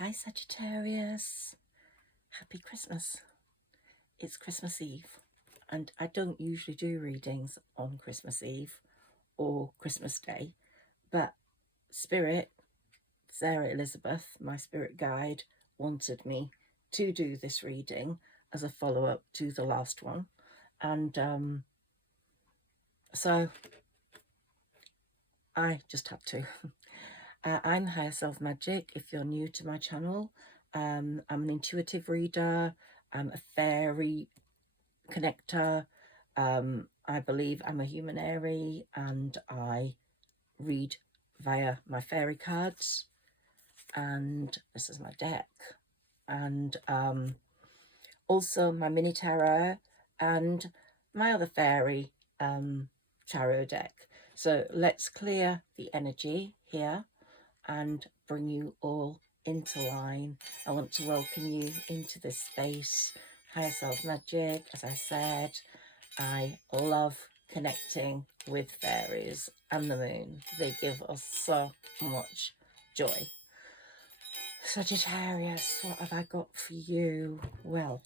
Hi Sagittarius, happy Christmas. It's Christmas Eve and I don't usually do readings on Christmas Eve or Christmas Day, but Spirit, Sarah Elizabeth, my spirit guide, wanted me to do this reading as a follow-up to the last one, and so I just had to. I'm Higherself Magic. If you're new to my channel, I'm an intuitive reader, I'm a fairy connector. I believe I'm a humanary and I read via my fairy cards, and this is my deck, and also my mini tarot and my other fairy tarot deck. So let's clear the energy here and bring you all into line. I want to welcome you into this space. Higherself Magic, as I said, I love connecting with fairies and the moon. They give us so much joy. Sagittarius, what have I got for you? Well,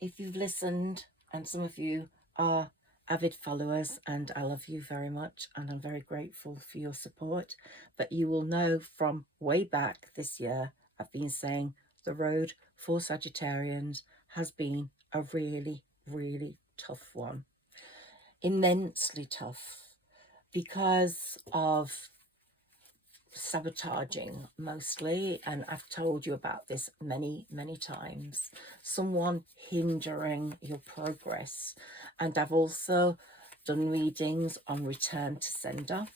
if you've listened, and some of you are avid followers, and I love you very much and I'm very grateful for your support, but you will know from way back this year I've been saying the road for Sagittarians has been a really tough one, immensely tough, because of sabotaging mostly, and I've told you about this many times. Someone hindering your progress, and I've also done readings on return to sender,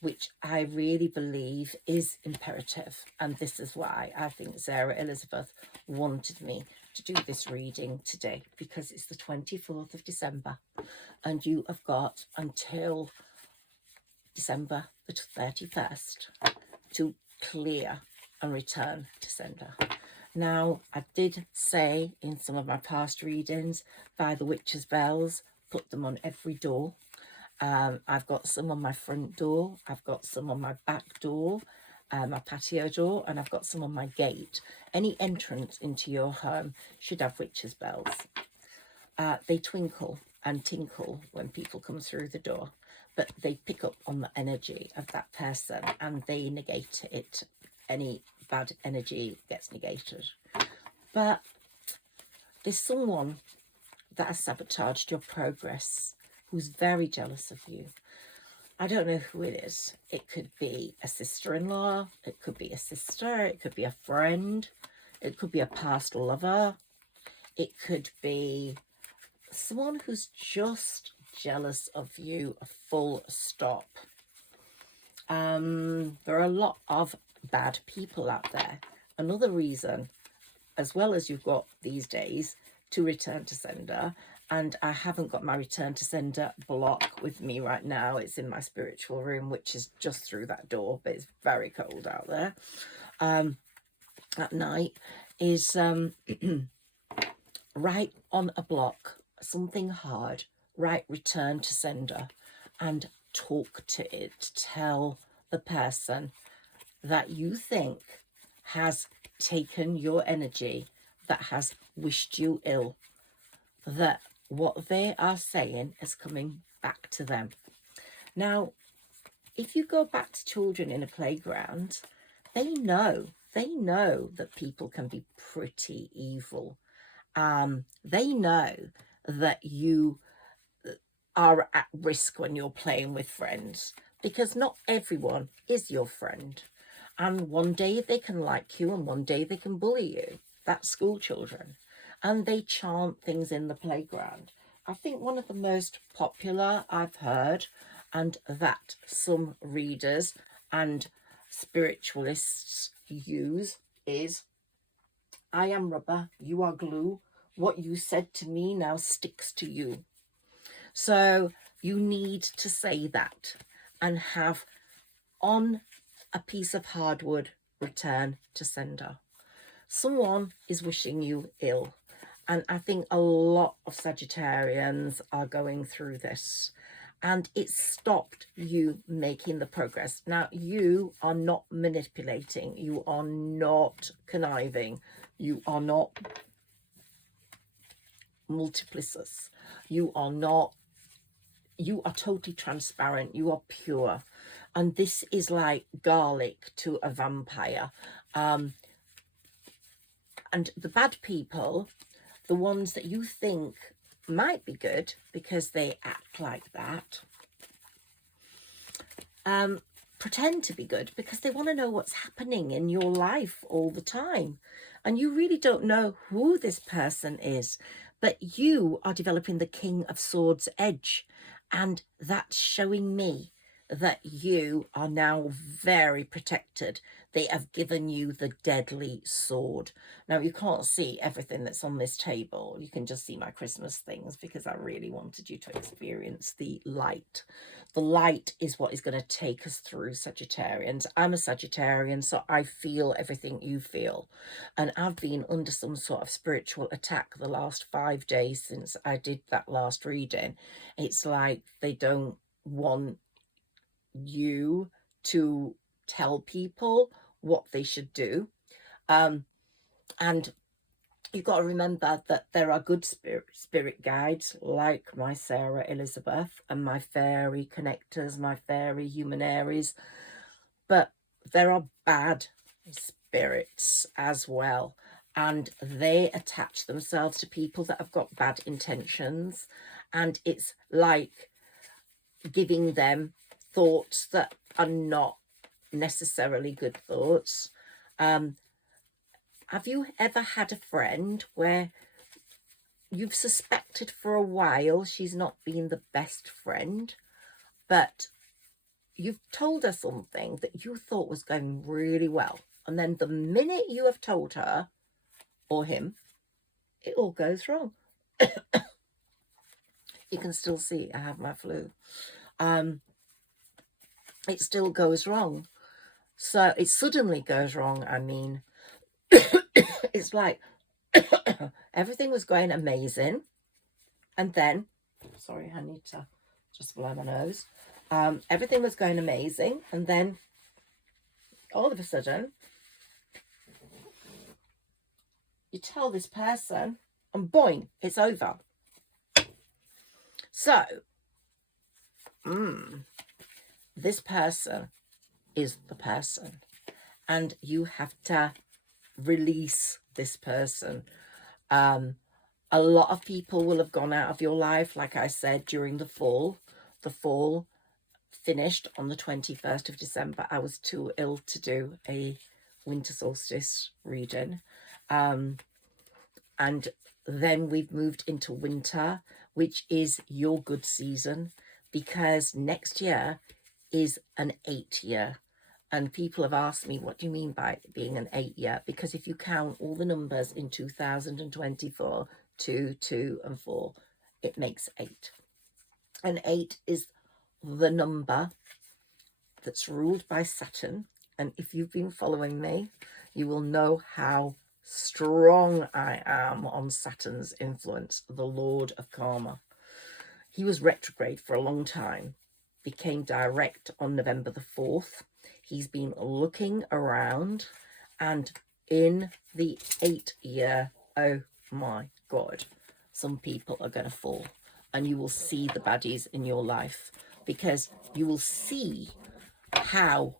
which I really believe is imperative, and this is why I think Sarah Elizabeth wanted me to do this reading today, because it's the 24th of December and you have got until December the 31st to clear and return to sender. Now, I did say in some of my past readings, buy the witch's bells, put them on every door. I've got some on my front door, I've got some on my back door, my patio door, and I've got some on my gate. Any entrance into your home should have witch's bells. They twinkle and tinkle when people come through the door, but they pick up on the energy of that person and they negate it. Any bad energy gets negated. But there's someone that has sabotaged your progress, who's very jealous of you. I don't know who it is. It could be a sister-in-law, it could be a sister, it could be a friend, it could be a past lover, it could be someone who's just jealous of you, a full stop. There are a lot of bad people out there. Another reason, as well as you've got these days to return to sender, and I haven't got my return to sender block with me right now. It's in my spiritual room, which is just through that door, but it's very cold out there at night, is write on a block something hard, write return to sender, and talk to it. Tell the person that you think has taken your energy, that has wished you ill, that what they are saying is coming back to them. Now, if you go back to children in a playground, they know that people can be pretty evil. They know that you are at risk when you're playing with friends, because not everyone is your friend. And one day they can like you and one day they can bully you. That's school children. And they chant things in the playground. I think one of the most popular I've heard, and that some readers and spiritualists use, is, I am rubber, you are glue. What you said to me now sticks to you. So you need to say that and have on a piece of hardwood, return to sender. Someone is wishing you ill. And I think a lot of Sagittarians are going through this. and it stopped you making the progress. Now, you are not manipulating, you are not conniving, you are not multiplicitous, you are not, you are totally transparent, you are pure. And this is like garlic to a vampire. And the bad people, the ones that you think might be good because they act like that, pretend to be good because they want to know what's happening in your life all the time. And you really don't know who this person is, but you are developing the King of Swords edge. And that's showing me that you are now very protected. They have given you the deadly sword. Now, you can't see everything that's on this table. You can just see my Christmas things because I really wanted you to experience the light. The light is what is going to take us through, Sagittarians. I'm a Sagittarian, so I feel everything you feel. And I've been under some sort of spiritual attack the last 5 days since I did that last reading. It's like they don't want you to tell people what they should do. And you've got to remember that there are good spirit guides like my Sarah Elizabeth and my fairy connectors, my fairy human Aries, but there are bad spirits as well, and they attach themselves to people that have got bad intentions, and it's like giving them thoughts that are not necessarily good thoughts. Have you ever had a friend where you've suspected for a while she's not been the best friend, but you've told her something that you thought was going really well, and then the minute you have told her or him, it all goes wrong? You can still see I have my flu. It still goes wrong. So it suddenly goes wrong, I mean. It's like everything was going amazing, and then, sorry, I need to just blow my nose. Everything was going amazing, and then all of a sudden you tell this person and boing, it's over. So this person is the person, and you have to release this person. A lot of people will have gone out of your life, like I said, during the fall. The fall finished on the 21st of December. I was too ill to do a winter solstice reading. And then we've moved into winter, which is your good season, because next year is an 8 year. And people have asked me, what do you mean by it being an 8 year? Because if you count all the numbers in 2024, 2, 2, and 4, it makes 8. And 8 is the number that's ruled by Saturn. And if you've been following me, you will know how strong I am on Saturn's influence, the Lord of Karma. He was retrograde for a long time, became direct on November the 4th. He's been looking around, and in the 8 year, oh my God, some people are going to fall, and you will see the baddies in your life, because you will see how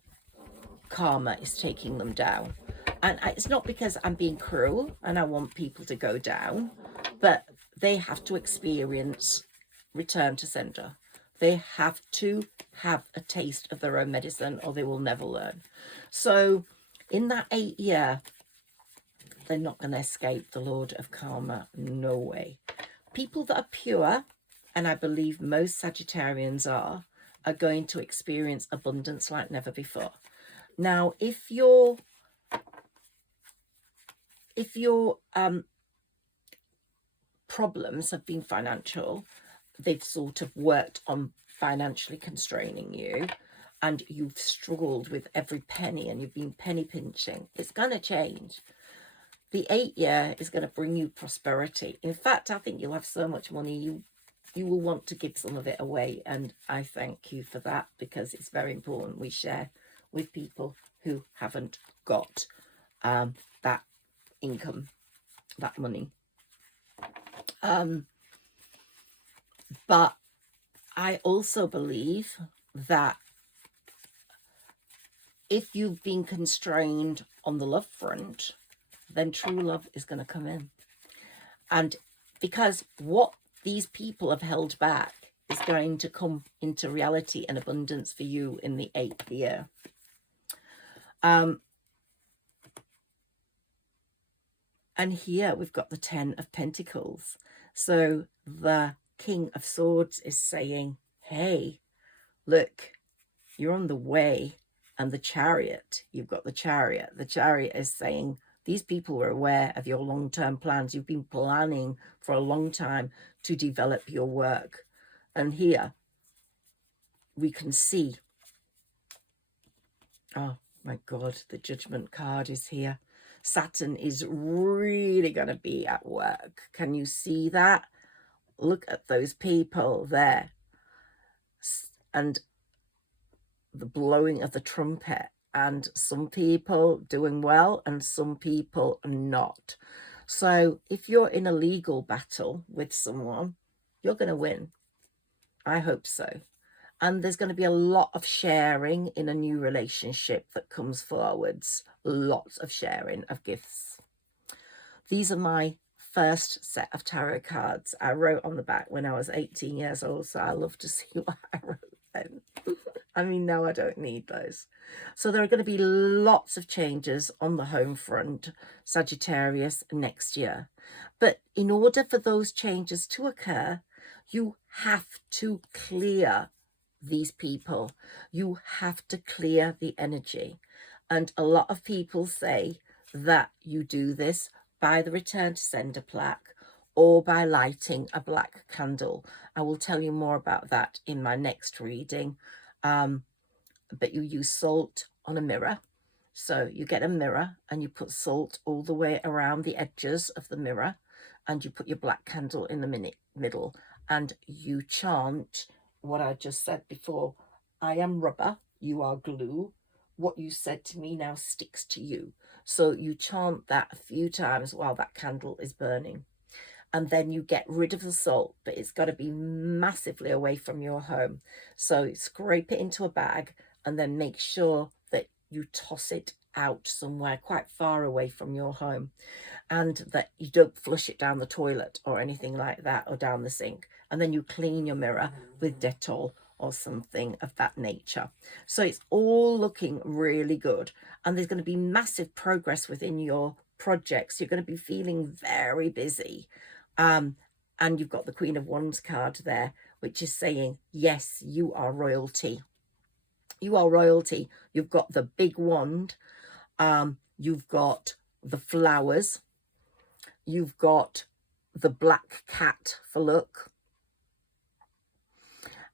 karma is taking them down. And it's not because I'm being cruel and I want people to go down, but they have to experience return to sender. They have to have a taste of their own medicine, or they will never learn. So in that 8 year, they're not going to escape the Lord of Karma. No way. People that are pure, and I believe most Sagittarians are going to experience abundance like never before. Now, if your problems have been financial, they've sort of worked on financially constraining you, and you've struggled with every penny and you've been penny pinching, it's going to change. The 8 year is going to bring you prosperity. In fact, I think you'll have so much money you will want to give some of it away. And I thank you for that, because it's very important we share with people who haven't got that income, that money. But I also believe that if you've been constrained on the love front, then true love is going to come in. And because what these people have held back is going to come into reality and abundance for you in the 8th year. And here we've got the 10 of Pentacles. So the King of Swords is saying, hey, look, you're on the way. And the Chariot, you've got the Chariot. The Chariot is saying, these people are aware of your long-term plans. You've been planning for a long time to develop your work. And here we can see, oh my God, the Judgment card is here. Saturn is really going to be at work. Can you see that? Look at those people there. And the blowing of the trumpet, and some people doing well and some people not. So if you're in a legal battle with someone, you're going to win. I hope so. And there's going to be a lot of sharing in a new relationship that comes forwards. Lots of sharing of gifts. These are my first set of tarot cards. I wrote on the back when I was 18 years old, so I love to see what I wrote then. I mean, now I don't need those. So there are going to be lots of changes on the home front, Sagittarius, next year. But in order for those changes to occur, you have to clear these people. You have to clear the energy. And a lot of people say that you do this by the return to sender plaque or by lighting a black candle. I will tell you more about that in my next reading. But you use salt on a mirror. So you get a mirror and you put salt all the way around the edges of the mirror, and you put your black candle in the middle, and you chant what I just said before. I am rubber, you are glue. What you said to me now sticks to you. So you chant that a few times while that candle is burning. And then you get rid of the salt, but it's got to be massively away from your home. So scrape it into a bag and then make sure that you toss it out somewhere quite far away from your home, and that you don't flush it down the toilet or anything like that, or down the sink. And then you clean your mirror with Dettol or something of that nature. So it's all looking really good. And there's going to be massive progress within your projects. You're going to be feeling very busy. And you've got the Queen of Wands card there, which is saying, yes, you are royalty. You are royalty. You've got the big wand. You've got the flowers. You've got the black cat for luck.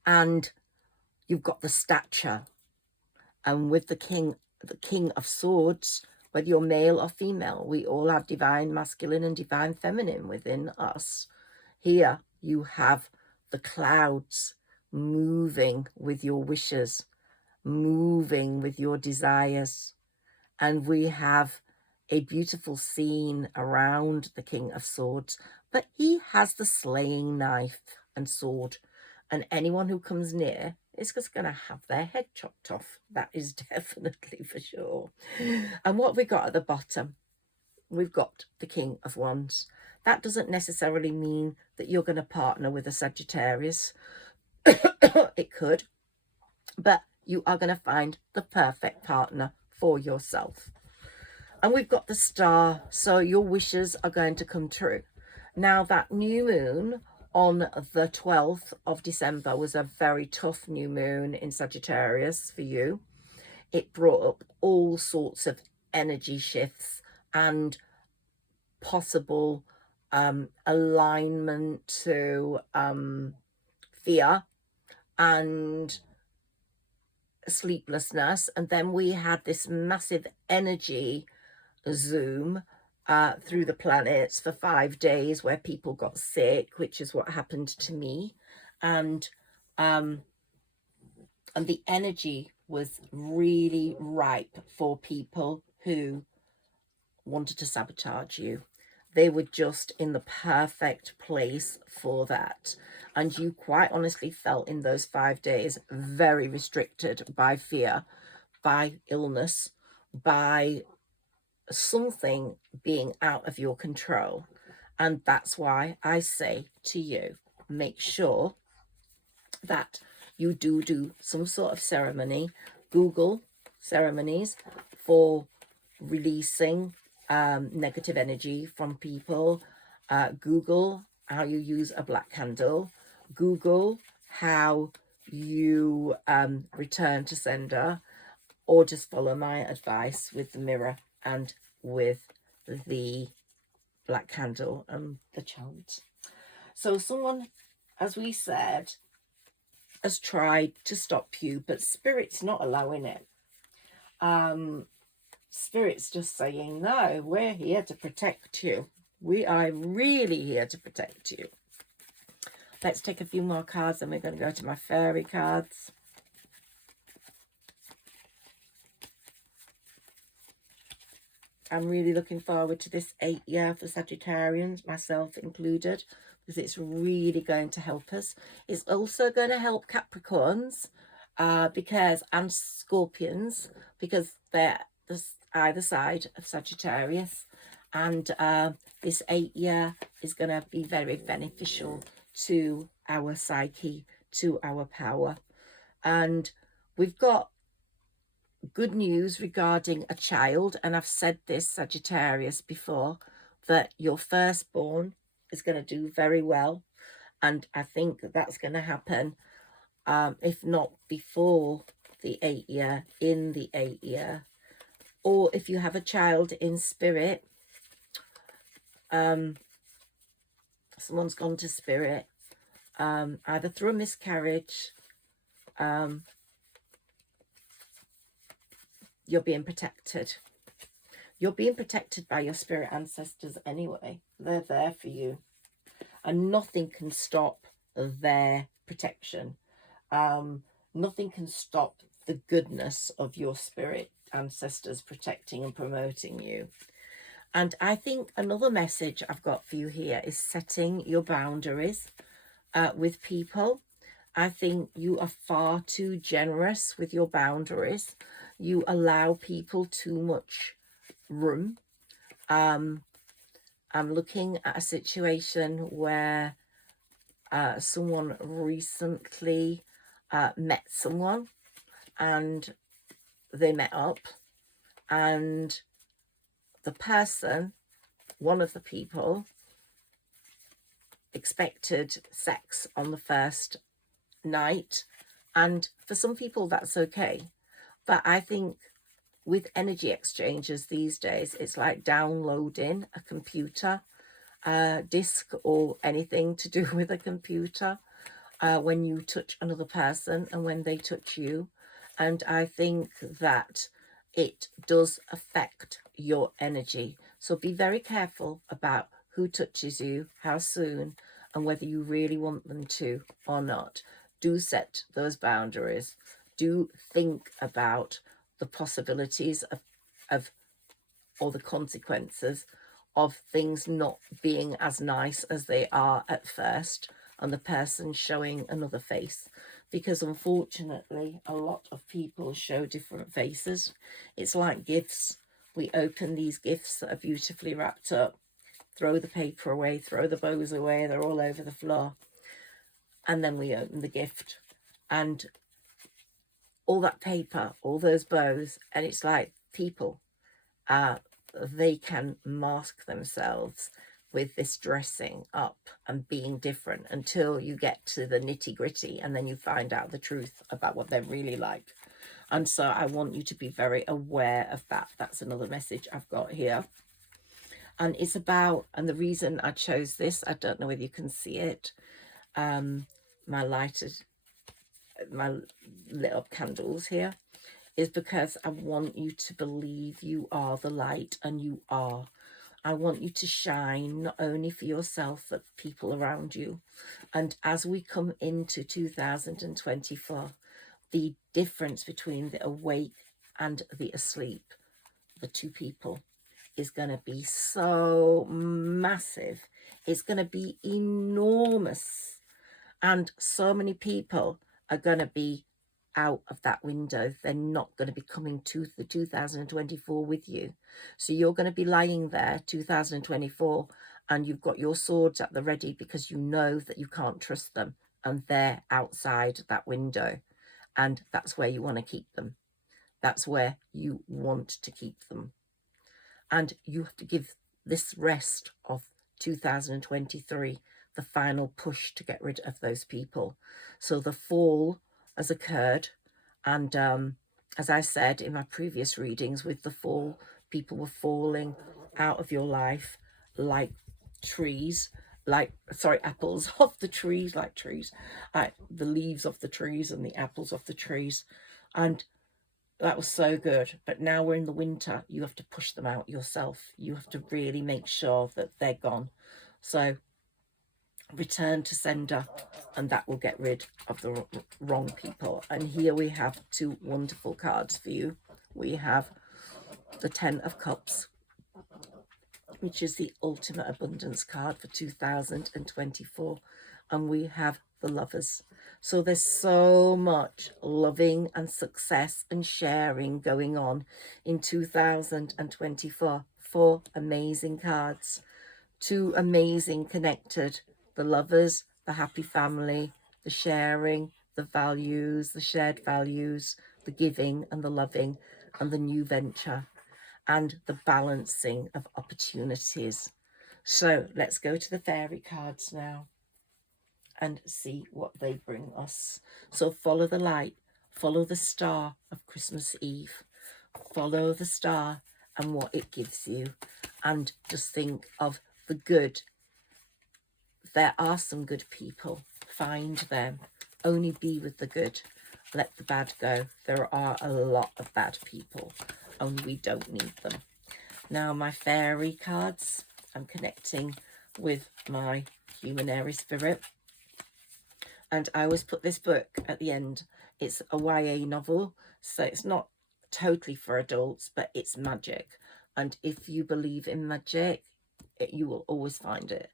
And you've got the stature. And with the King of Swords, whether you're male or female, we all have divine masculine and divine feminine within us. Here you have the clouds moving with your wishes, moving with your desires. And we have a beautiful scene around the King of Swords, but he has the slaying knife and sword. And anyone who comes near is just going to have their head chopped off. That is definitely for sure. And what we got at the bottom, we've got the King of Wands. That doesn't necessarily mean that you're going to partner with a Sagittarius. It could. But you are going to find the perfect partner for yourself. And we've got the Star. So your wishes are going to come true. Now, that new moon on the 12th of December was a very tough new moon in Sagittarius for you. It brought up all sorts of energy shifts and possible alignment to fear and sleeplessness. And then we had this massive energy zoom through the planets for 5 days where people got sick, which is what happened to me. And the energy was really ripe for people who wanted to sabotage you. They were just in the perfect place for that. And you quite honestly felt in those 5 days very restricted by fear, by illness, by something being out of your control. And that's why I say to you, make sure that you do some sort of ceremony. Google ceremonies for releasing negative energy from people. Google how you use a black candle. Google how you return to sender, or just follow my advice with the mirror and with the black candle and the chant. So someone, as we said, has tried to stop you, but Spirit's not allowing it. Spirit's just saying, no, we're here to protect you. We are really here to protect you. Let's take a few more cards, and we're going to go to my fairy cards. I'm really looking forward to this 8 year for Sagittarians, myself included, because it's really going to help us. It's also going to help Capricorns and Scorpions, because they're either side of Sagittarius. And this 8 year is going to be very beneficial to our psyche, to our power. And we've got good news regarding a child, and I've said this, Sagittarius, before, that your firstborn is going to do very well, and I think that's going to happen, if not before the 8 year, in the 8 year. Or if you have a child in spirit, someone's gone to spirit, either through a miscarriage, you're being protected. You're being protected by your spirit ancestors anyway. They're there for you. And nothing can stop their protection. Nothing can stop the goodness of your spirit ancestors protecting and promoting you. And I think another message I've got for you here is setting your boundaries with people. I think you are far too generous with your boundaries. You allow people too much room. I'm looking at a situation where someone recently met someone, and they met up, and the person, one of the people, expected sex on the first night, and for some people that's okay. But I think with energy exchanges these days, it's like downloading a computer disk or anything to do with a computer when you touch another person and when they touch you. And I think that it does affect your energy. So be very careful about who touches you, how soon, and whether you really want them to or not. Do set those boundaries. Do think about the possibilities of or the consequences of things not being as nice as they are at first, and the person showing another face. Because unfortunately, a lot of people show different faces. It's like gifts. We open these gifts that are beautifully wrapped up, throw the paper away, throw the bows away, they're all over the floor. And then we open the gift, and all that paper, all those bows, and it's like people, they can mask themselves with this dressing up and being different until you get to the nitty-gritty, and then you find out the truth about what they're really like. And so I want you to be very aware of that. That's another message I've got here. And it's about, and the reason I chose this, I don't know whether you can see it, my lit up candles here, is because I want you to believe you are the light, and you are. I want you to shine, not only for yourself, but people around you. And as we come into 2024, the difference between the awake and the asleep, the two people, is going to be so massive. It's going to be enormous. And so many people are going to be out of that window. They're not going to be coming to the 2024 with you. So you're going to be lying there 2024 and you've got your swords at the ready because you know that you can't trust them and they're outside that window, and that's where you want to keep them. That's where you want to keep them. And you have to give this rest of 2023 the final push to get rid of those people. So the fall has occurred, and as I said in my previous readings, with the fall, people were falling out of your life like trees, apples off the trees, like trees, the leaves off the trees and the apples off the trees. And that was so good. But now we're in the winter, you have to push them out yourself. You have to really make sure that they're gone. So return to sender, and that will get rid of the wrong people. And here we have two wonderful cards for you. We have the 10 of Cups, which is the ultimate abundance card for 2024. And we have the Lovers. So there's so much loving and success and sharing going on in 2024. Four amazing cards, two amazing connected, the Lovers, the happy family, the sharing, the values, the shared values, the giving and the loving, and the new venture, and the balancing of opportunities. So let's go to the fairy cards now and see what they bring us. So follow the light, follow the star of Christmas Eve, follow the star and what it gives you, and just think of the good. There are some good people, find them, only be with the good, let the bad go. There are a lot of bad people and we don't need them. Now my fairy cards, I'm connecting with my humanary spirit. And I always put this book at the end. It's a YA novel, so it's not totally for adults, but it's magic. And if you believe in magic, you will always find it.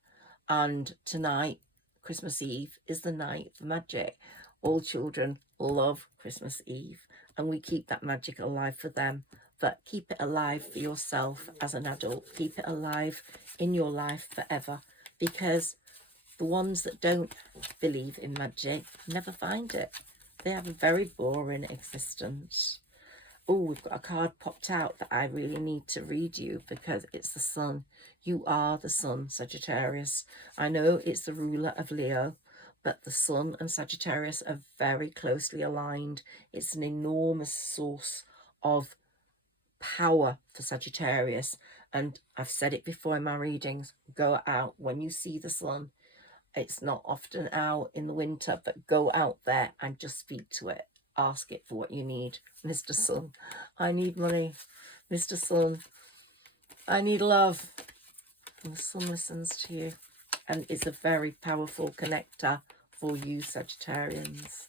And tonight, Christmas Eve, is the night for magic. All children love Christmas Eve, and we keep that magic alive for them. But keep it alive for yourself as an adult. Keep it alive in your life forever, because the ones that don't believe in magic never find it. They have a very boring existence. Oh, we've got a card popped out that I really need to read you because it's the sun. You are the sun, Sagittarius. I know it's the ruler of Leo, but the sun and Sagittarius are very closely aligned. It's an enormous source of power for Sagittarius. And I've said it before in my readings, go out when you see the sun. It's not often out in the winter, but go out there and just speak to it. Ask it for what you need. Mr. Sun, I need money. Mr. Sun, I need love. And the sun listens to you. And it's a very powerful connector for you, Sagittarians.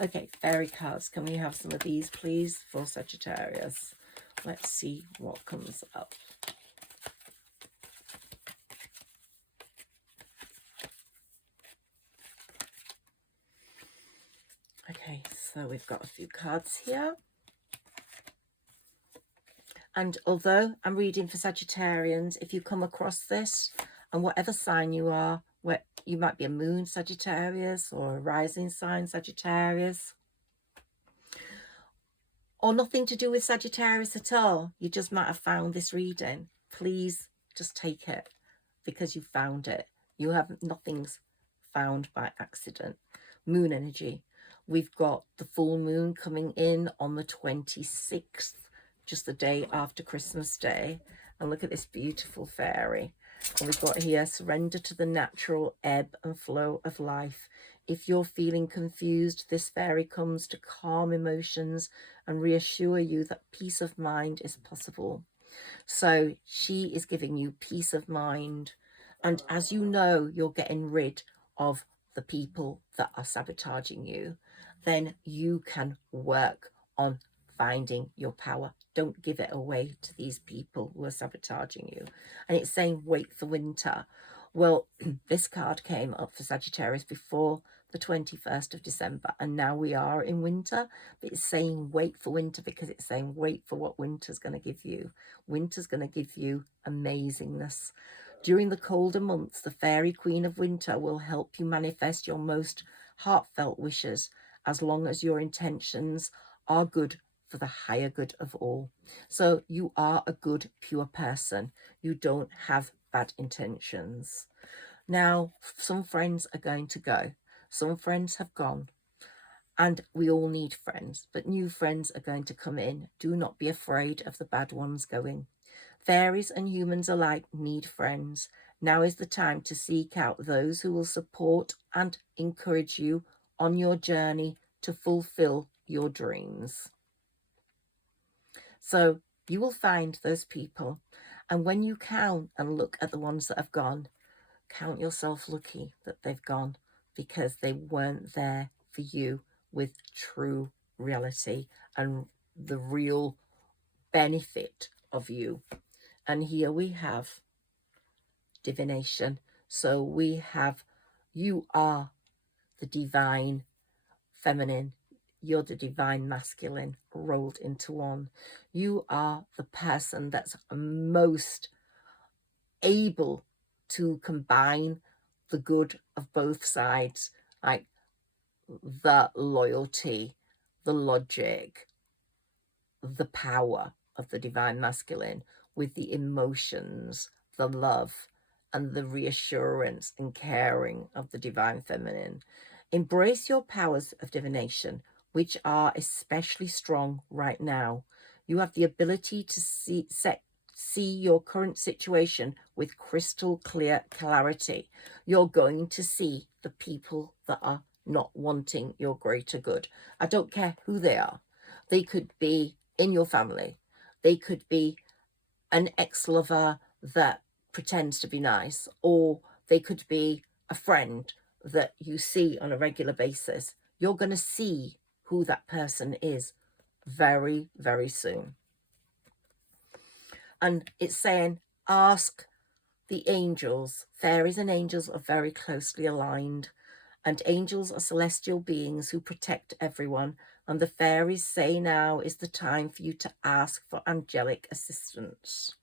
Okay, fairy cards. Can we have some of these, please, for Sagittarius? Let's see what comes up. Okay, so we've got a few cards here. And although I'm reading for Sagittarians, if you come across this, and whatever sign you are, where you might be a moon Sagittarius or a rising sign Sagittarius, or nothing to do with Sagittarius at all, you just might have found this reading, please just take it because you found it. You have nothing's found by accident. Moon energy. We've got the full moon coming in on the 26th, just the day after Christmas Day. And look at this beautiful fairy. And we've got here, surrender to the natural ebb and flow of life. If you're feeling confused, this fairy comes to calm emotions and reassure you that peace of mind is possible. So she is giving you peace of mind. And as you know, you're getting rid of the people that are sabotaging you, then you can work on finding your power. Don't give it away to these people who are sabotaging you. And it's saying wait for winter. Well, this card came up for Sagittarius before the 21st of December, and now we are in winter, but it's saying wait for winter because it's saying wait for what winter's going to give you. Winter's going to give you amazingness. During the colder months, the fairy queen of winter will help you manifest your most heartfelt wishes, as long as your intentions are good for the higher good of all. So you are a good, pure person. You don't have bad intentions. Now, some friends are going to go. Some friends have gone. And we all need friends, but new friends are going to come in. Do not be afraid of the bad ones going. Fairies and humans alike need friends. Now is the time to seek out those who will support and encourage you on your journey to fulfill your dreams. So you will find those people. And when you count and look at the ones that have gone, count yourself lucky that they've gone, because they weren't there for you with true reality and the real benefit of you. And here we have divination. So we have, you are the divine feminine, you're the divine masculine rolled into one. You are the person that's most able to combine the good of both sides, like the loyalty, the logic, the power of the divine masculine with the emotions, the love, and the reassurance and caring of the divine feminine. Embrace your powers of divination, which are especially strong right now. You have the ability to see your current situation with crystal clear clarity. You're going to see the people that are not wanting your greater good. I don't care who they are. They could be in your family. They could be an ex-lover that pretends to be nice, or they could be a friend that you see on a regular basis. You're going to see who that person is very, very soon. And it's saying, ask the angels. Fairies and angels are very closely aligned. And angels are celestial beings who protect everyone. And the fairies say now is the time for you to ask for angelic assistance.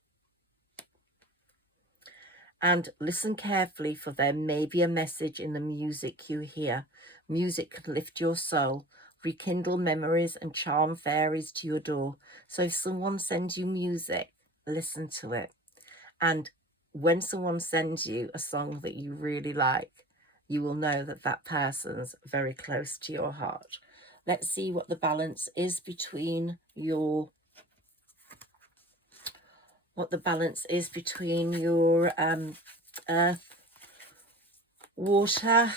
And listen carefully, for there may be a message in the music you hear. Music can lift your soul, rekindle memories, and charm fairies to your door. So if someone sends you music, listen to it. And when someone sends you a song that you really like, you will know that that person's very close to your heart. Let's see what the balance is between your earth, water,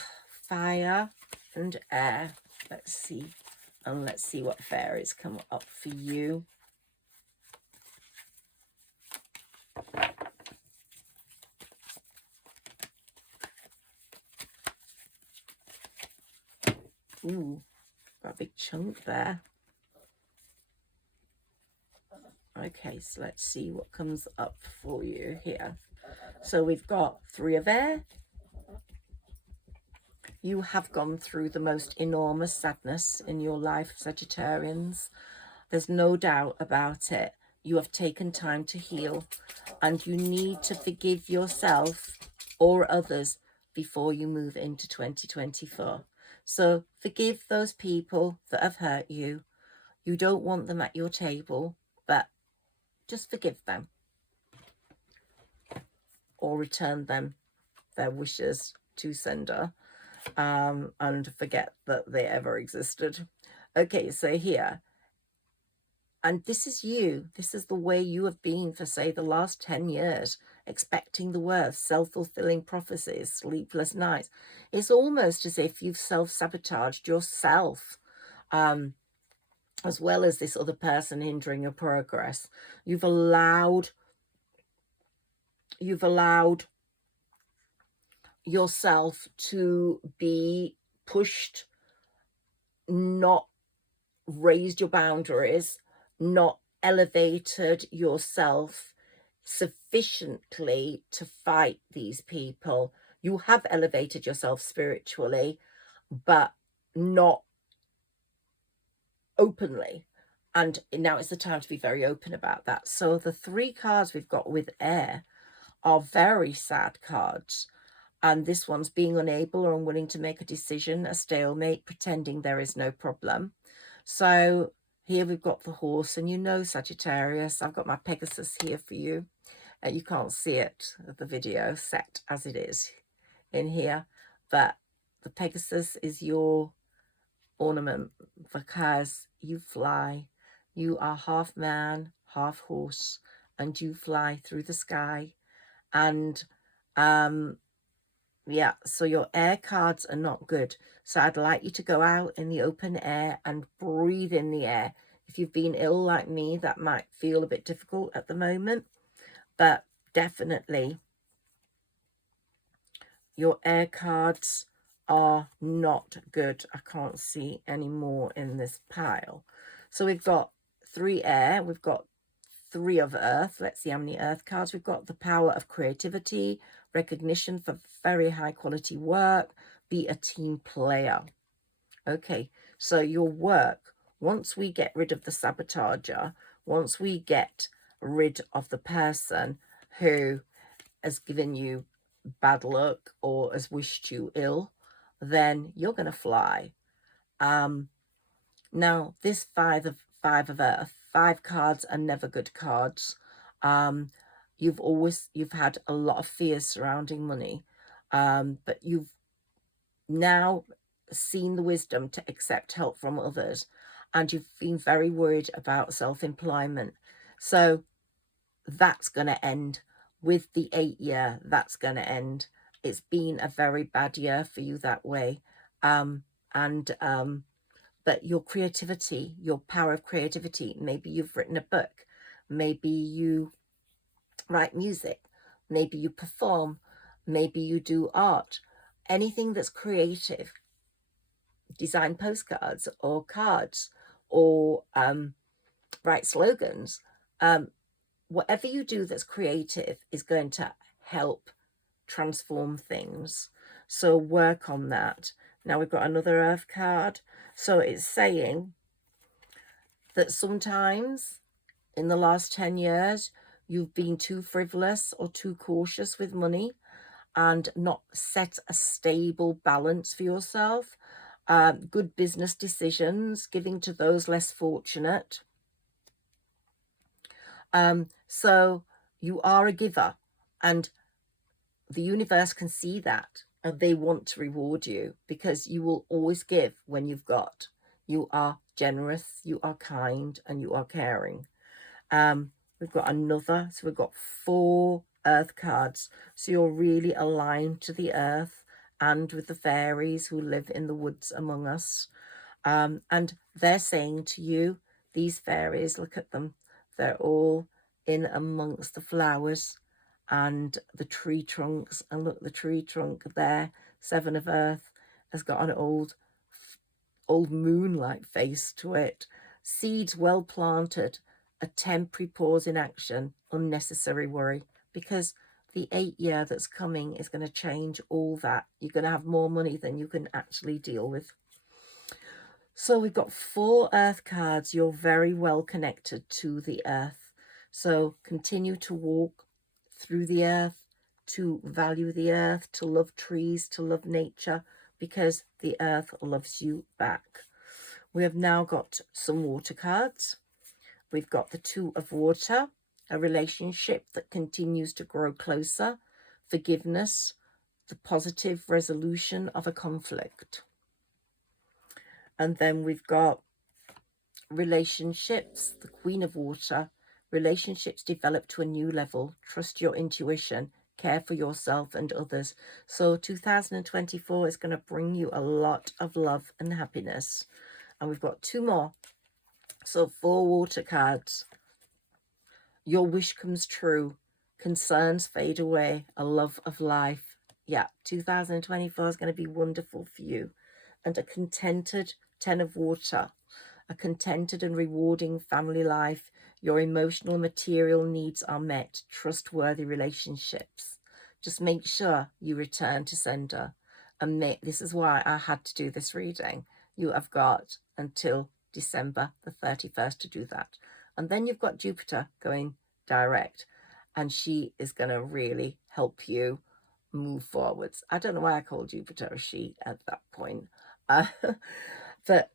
fire, and air. Let's see. And let's see what fairies come up for you. Ooh, got a big chunk there. Okay, so let's see what comes up for you here. So we've got 3 of air. You have gone through the most enormous sadness in your life, Sagittarians. There's no doubt about it. You have taken time to heal, and you need to forgive yourself or others before you move into 2024. So forgive those people that have hurt you. You don't want them at your table, but just forgive them or return them their wishes to sender, and forget that they ever existed. Okay, so here, and this is you. This is the way you have been for, say, the last 10 years, expecting the worst, self-fulfilling prophecies, sleepless nights. It's almost as if you've self-sabotaged yourself. as well as this other person hindering your progress. You've allowed yourself to be pushed, not raised your boundaries, not elevated yourself sufficiently to fight these people. You have elevated yourself spiritually, but not openly. And now it's the time to be very open about that. So the 3 cards we've got with air are very sad cards. And this one's being unable or unwilling to make a decision, a stalemate, pretending there is no problem. So here we've got the horse, and you know, Sagittarius, I've got my Pegasus here for you. You can't see it, the video set as it is in here, but the Pegasus is your ornament because you fly. You are half man, half horse, and you fly through the sky. And yeah, so your air cards are not good. So I'd like you to go out in the open air and breathe in the air. If you've been ill like me, that might feel a bit difficult at the moment, but definitely your air cards are not good. I can't see any more in this pile. So we've got 3 air, we've got 3 of earth. Let's see how many earth cards. We've got the power of creativity, recognition for very high quality work, be a team player. Okay, so your work, once we get rid of the sabotager, once we get rid of the person who has given you bad luck or has wished you ill, then you're going to fly. Now, this five of earth, 5 cards are never good cards. You've had a lot of fears surrounding money, but you've now seen the wisdom to accept help from others, and you've been very worried about self-employment. So that's going to end with the 8 year. That's going to end. It's been a very bad year for you that way. But your creativity, your power of creativity, maybe you've written a book, maybe you write music, maybe you perform, maybe you do art, anything that's creative, design postcards or cards or write slogans. Whatever you do that's creative is going to help transform things. So work on that. Now we've got another earth card. So it's saying that sometimes in the last 10 years, you've been too frivolous or too cautious with money and not set a stable balance for yourself. Good business decisions, giving to those less fortunate. So you are a giver, and the universe can see that, and they want to reward you because you will always give when you've got. You are generous, you are kind, and you are caring. We've got another, so we've got 4 earth cards. So you're really aligned to the earth and with the fairies who live in the woods among us. And they're saying to you, these fairies, look at them, they're all in amongst the flowers and the tree trunks. And look, the tree trunk there, 7 of earth, has got an old moon-like face to it. Seeds well planted, a temporary pause in action, unnecessary worry, because the 8 year that's coming is going to change all that. You're going to have more money than you can actually deal with. So we've got 4 earth cards. You're very well connected to the earth. So continue to walk through the earth, to value the earth, to love trees, to love nature, because the earth loves you back. We have now got some water cards. We've got the 2 of water, a relationship that continues to grow closer, forgiveness, the positive resolution of a conflict. And then we've got relationships, the Queen of Water, relationships develop to a new level, trust your intuition, care for yourself and others. So 2024 is going to bring you a lot of love and happiness. And we've got 2 more. So 4 water cards. Your wish comes true. Concerns fade away. A love of life. Yeah, 2024 is going to be wonderful for you. And a contented 10 of water. A contented and rewarding family life. Your emotional and material needs are met. Trustworthy relationships. Just make sure you return to sender. And this is why I had to do this reading. You have got until December the 31st to do that. And then you've got Jupiter going direct. And she is going to really help you move forwards. I don't know why I called Jupiter a she at that point. But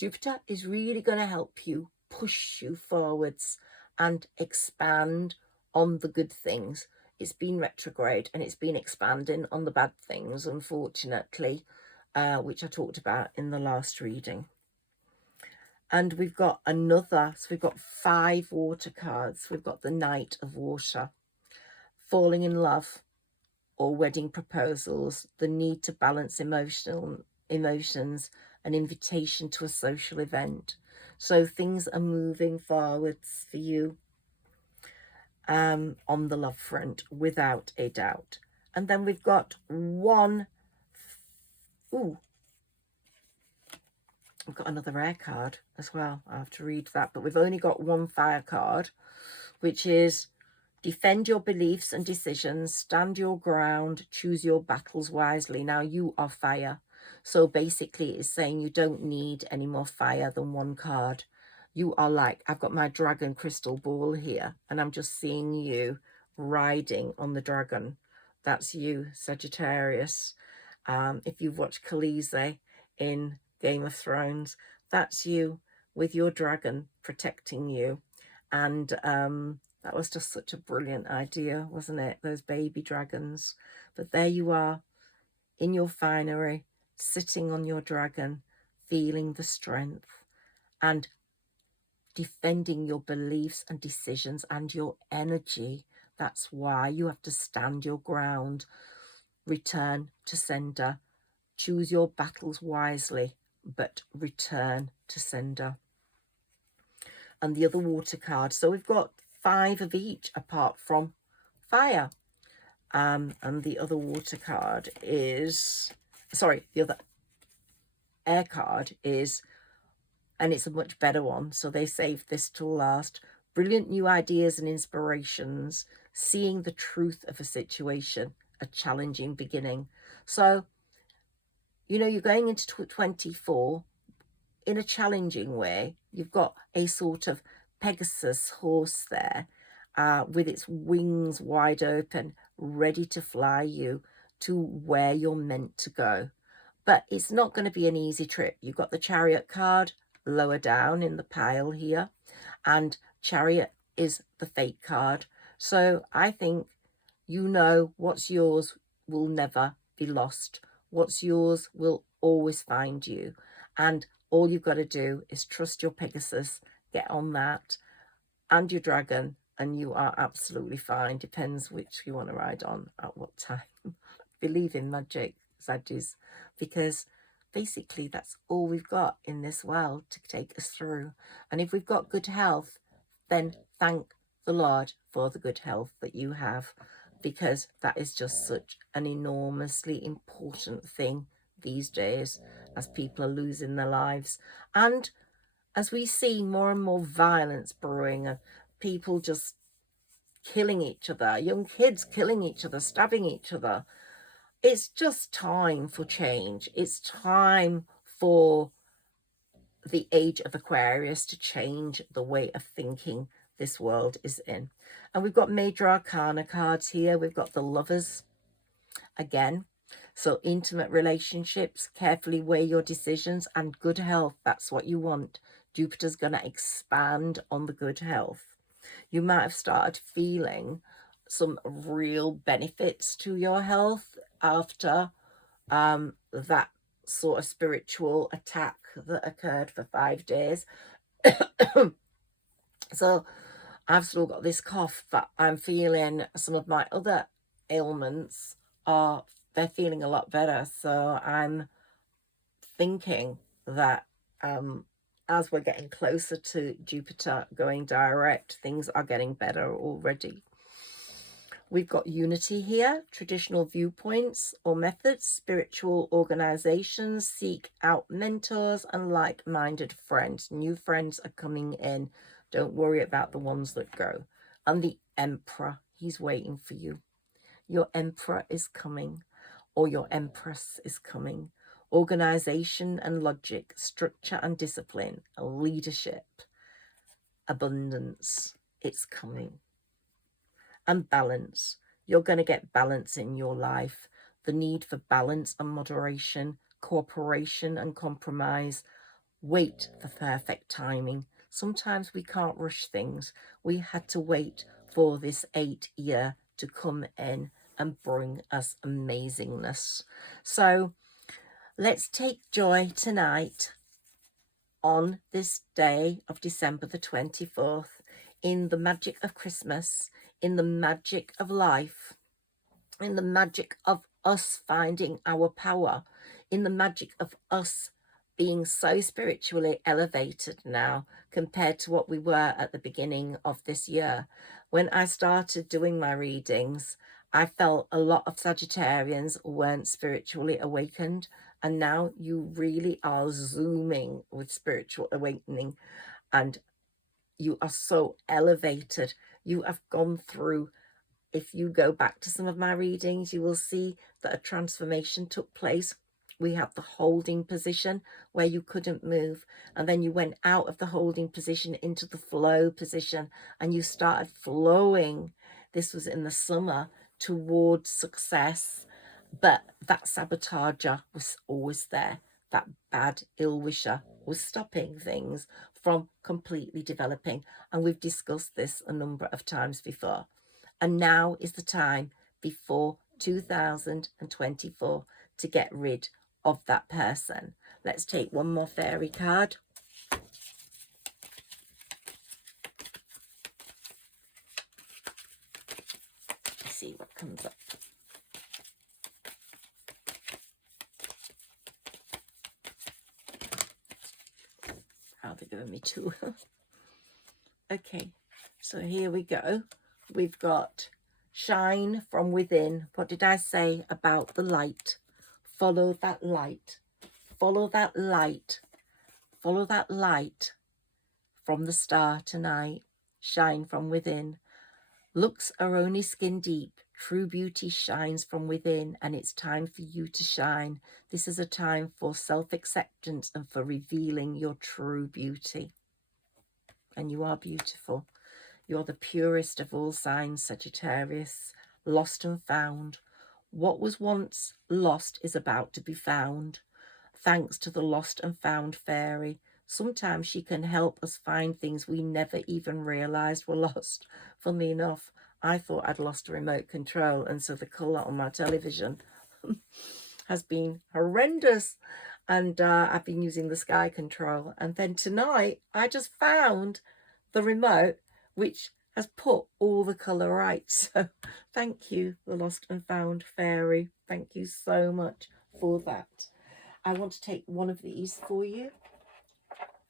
Jupiter is really going to help you, push you forwards and expand on the good things. It's been retrograde and it's been expanding on the bad things, unfortunately, which I talked about in the last reading. And we've got another, so we've got 5 water cards. We've got the Knight of Water, falling in love or wedding proposals, the need to balance emotions, an invitation to a social event. So things are moving forwards for you on the love front, without a doubt. And then we've got we've got another air card as well. I have to read that, but we've only got 1 fire card, which is defend your beliefs and decisions, stand your ground, choose your battles wisely. Now you are fire. So basically it's saying you don't need any more fire than 1 card. You are like, I've got my dragon crystal ball here and I'm just seeing you riding on the dragon. That's you, Sagittarius. If you've watched Khaleesi in Game of Thrones, that's you with your dragon protecting you. And that was just such a brilliant idea, wasn't it? Those baby dragons. But there you are in your finery, sitting on your dragon, feeling the strength and defending your beliefs and decisions and your energy. That's why you have to stand your ground, return to sender, choose your battles wisely, but return to sender. And the other water card. So we've got 5 of each apart from fire. And the other water card is, sorry, the other air card is, and it's a much better one, so they saved this till last. Brilliant new ideas and inspirations, seeing the truth of a situation, a challenging beginning. So, you know, you're going into 24 in a challenging way. You've got a sort of Pegasus horse there with its wings wide open, ready to fly you to where you're meant to go. But it's not going to be an easy trip. You've got the Chariot card lower down in the pile here, and Chariot is the fate card. So I think you know what's yours will never be lost. What's yours will always find you. And all you've got to do is trust your Pegasus, get on that, and your dragon, and you are absolutely fine. Depends which you want to ride on at what time. Believe in magic, Saggis, because basically that's all we've got in this world to take us through. And if we've got good health, then thank the Lord for the good health that you have, because that is just such an enormously important thing these days as people are losing their lives. And as we see more and more violence brewing and people just killing each other, young kids killing each other, stabbing each other, it's just time for change. It's time for the age of Aquarius to change the way of thinking this world is in. And we've got major arcana cards here. We've got the Lovers again. So intimate relationships, carefully weigh your decisions, and good health. That's what you want. Jupiter's going to expand on the good health. You might have started feeling some real benefits to your health after that sort of spiritual attack that occurred for 5 days. So I've still got this cough, but I'm feeling some of my other ailments they're feeling a lot better. So I'm thinking that as we're getting closer to Jupiter going direct, things are getting better already. We've got unity here, traditional viewpoints or methods, spiritual organizations, seek out mentors and like-minded friends. New friends are coming in. Don't worry about the ones that go. And the Emperor, he's waiting for you. Your Emperor is coming, or your Empress is coming. Organization and logic, structure and discipline, leadership, abundance, it's coming. And balance. You're going to get balance in your life. The need for balance and moderation, cooperation and compromise. Wait for perfect timing. Sometimes we can't rush things. We had to wait for this 8th year to come in and bring us amazingness. So let's take joy tonight on this day of December the 24th in the magic of Christmas, in the magic of life, in the magic of us finding our power, in the magic of us being so spiritually elevated now compared to what we were at the beginning of this year. When I started doing my readings, I felt a lot of Sagittarians weren't spiritually awakened, and now you really are zooming with spiritual awakening, and you are so elevated. You have gone through, if you go back to some of my readings, you will see that a transformation took place. We have the holding position where you couldn't move, and then you went out of the holding position into the flow position, and you started flowing. This was in the summer towards success, but that sabotager was always there. That bad ill wisher was stopping things from completely developing, and we've discussed this a number of times before. And now is the time before 2024 to get rid of that person. Let's take one more fairy card. Let's see what comes up. Oh, they're giving me two. Okay, so here we go. We've got shine from within. What did I say about the light? Follow that light. Follow that light. Follow that light from the star tonight. Shine from within. Looks are only skin deep. True beauty shines from within, and it's time for you to shine. This is a time for self-acceptance and for revealing your true beauty. And you are beautiful. You're the purest of all signs, Sagittarius. Lost and found. What was once lost is about to be found. Thanks to the lost and found fairy. Sometimes she can help us find things we never even realised were lost. Funnily enough, I thought I'd lost a remote control, and so the colour on my television has been horrendous. And I've been using the sky control. And then tonight, I just found the remote, which has put all the colour right. So thank you, the lost and found fairy. Thank you so much for that. I want to take one of these for you.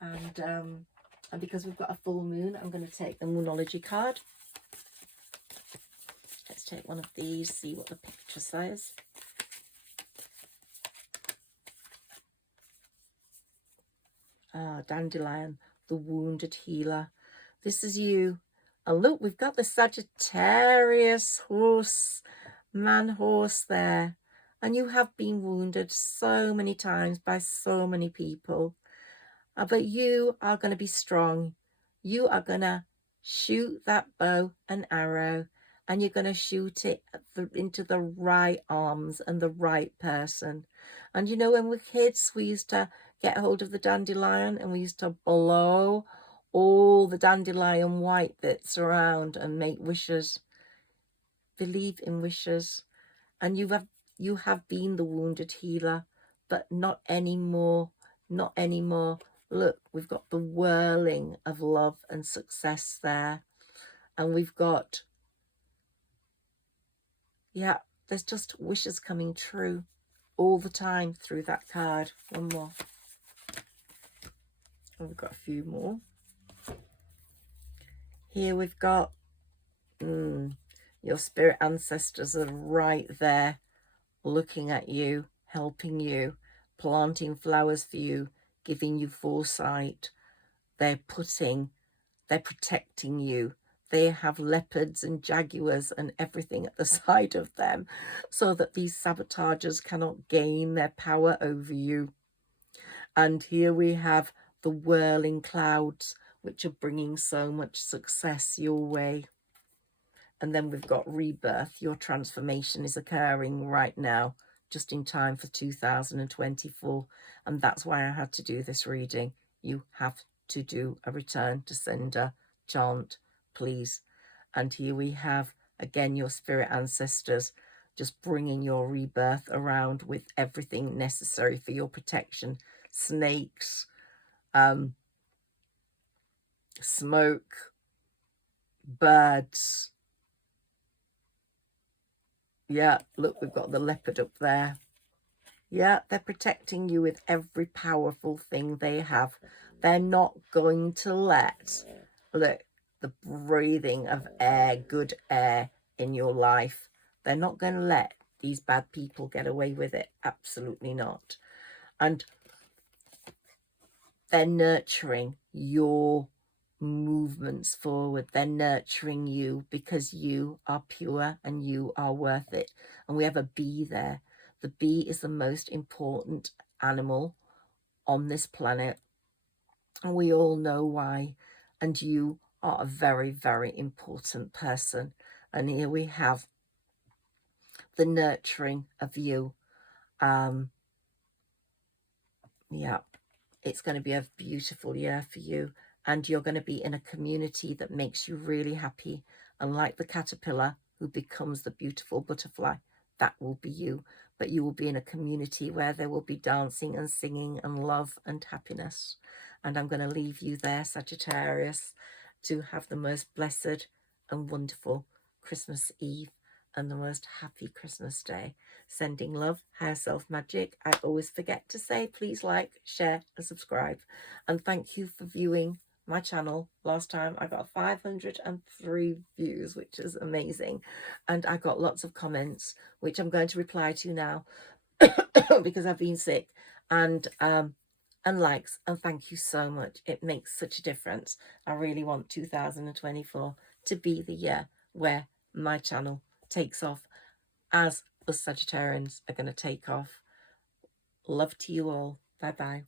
And because we've got a full moon, I'm going to take the Moonology card. Let's take one of these, see what the picture says. Ah, Dandelion, the wounded healer. This is you. And look, we've got the Sagittarius horse, man horse there. And you have been wounded so many times by so many people. But you are going to be strong. You are going to shoot that bow and arrow, and you're going to shoot it into the right arms and the right person. And you know, when we were kids, we used to get hold of the dandelion and we used to blow all the dandelion white bits around and make wishes. Believe in wishes. And you have been the wounded healer, but not anymore. Not anymore. Look, we've got the whirling of love and success there. And we've got, yeah, there's just wishes coming true all the time through that card. One more. And we've got a few more. Here we've got your spirit ancestors are right there looking at you, helping you, planting flowers for you, giving you foresight. They're protecting you. They have leopards and jaguars and everything at the side of them so that these sabotagers cannot gain their power over you. And here we have the whirling clouds, which are bringing so much success your way. And then we've got rebirth. Your transformation is occurring right now, just in time for 2024. And that's why I had to do this reading. You have to do a return to sender chant, please. And here we have, again, your spirit ancestors just bringing your rebirth around with everything necessary for your protection. Snakes, smoke, birds. Yeah, look, we've got the leopard up there. Yeah, they're protecting you with every powerful thing they have. They're not going to let, look, the breathing of air, good air in your life. They're not going to let these bad people get away with it. Absolutely not. And they're nurturing your movements forward. They're nurturing you because you are pure and you are worth it. And we have a bee there. The bee is the most important animal on this planet, and we all know why. And you are a very, very important person. And here we have the nurturing of you. Yeah, it's going to be a beautiful year for you. And you're going to be in a community that makes you really happy. And like the caterpillar who becomes the beautiful butterfly, that will be you. But you will be in a community where there will be dancing and singing and love and happiness. And I'm going to leave you there, Sagittarius, to have the most blessed and wonderful Christmas Eve and the most happy Christmas day. Sending love, higher self magic. I always forget to say, please like, share and subscribe. And thank you for viewing my channel. Last time I got 503 views, which is amazing. And I got lots of comments, which I'm going to reply to now because I've been sick. And likes, and thank you so much. It makes such a difference. I really want 2024 to be the year where my channel takes off, as us Sagittarians are going to take off. Love to you all. Bye bye.